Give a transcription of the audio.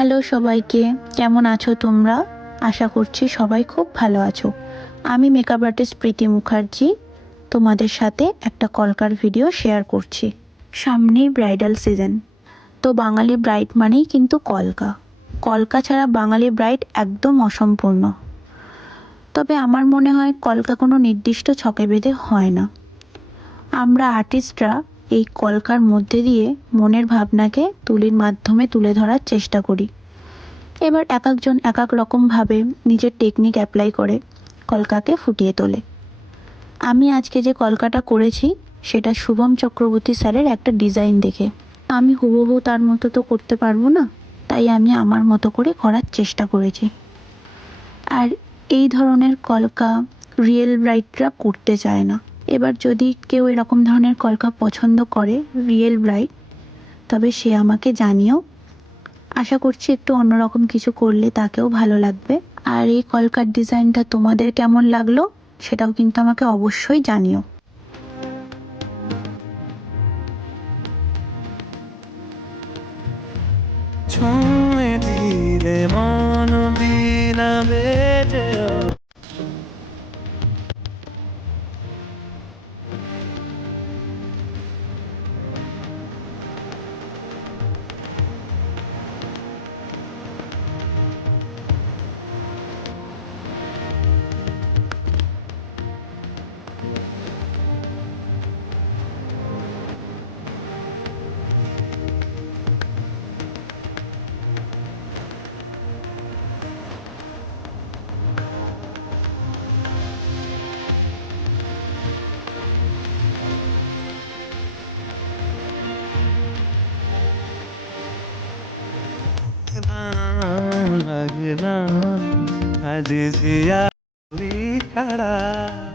Hello সবাইকে, কেমন আছো তোমরা? আশা করছি সবাই খুব ভালো আছো। আমি মেকআপ আর্টিস্ট প্রীতি মুখার্জি তোমাদের সাথে একটা কলকার ভিডিও শেয়ার করছি। সামনেই ব্রাইডাল সিজন, তো বাঙালি ব্রাইড মানেই কিন্তু কলকা। কলকা ছাড়া বাঙালি ব্রাইড একদম অসম্পূর্ণ। তবে আমার মনে হয় কলকা কোনো নির্দিষ্ট ছকে বেঁধে হয় না। আমরা আর্টিস্টরা এই কলকার মধ্যে দিয়ে মনের ভাবনাকে তুলির মাধ্যমে তুলে ধরার চেষ্টা করি। এবার এক একজন এক এক রকমভাবে নিজের টেকনিক অ্যাপ্লাই করে কলকাকে ফুটিয়ে তোলে। আমি আজকে যে কলকাটা করেছি সেটা শুভম চক্রবর্তী স্যারের একটা ডিজাইন দেখে। আমি হুবহু তার মতো তো করতে পারবো না, তাই আমি আমার মতো করে করার চেষ্টা করেছি। আর এই ধরনের কলকা রিয়েল ব্রাইডরা করতে চায় না। এবার যদি কেউ এরকম ধরনের কলকা পছন্দ করে রিয়েল ব্রাইড, তবে সে আমাকে জানিও। আশা করছি একটু অন্যরকম কিছু করলে তাকেও ভালো লাগবে। আর এই কলকার ডিজাইনটা তোমাদের কেমন লাগলো সেটাও কিন্তু আমাকে অবশ্যই জানিও। ছুঁয়ে দিলে মন বিনা বেজে लगना आज जिया छड़ा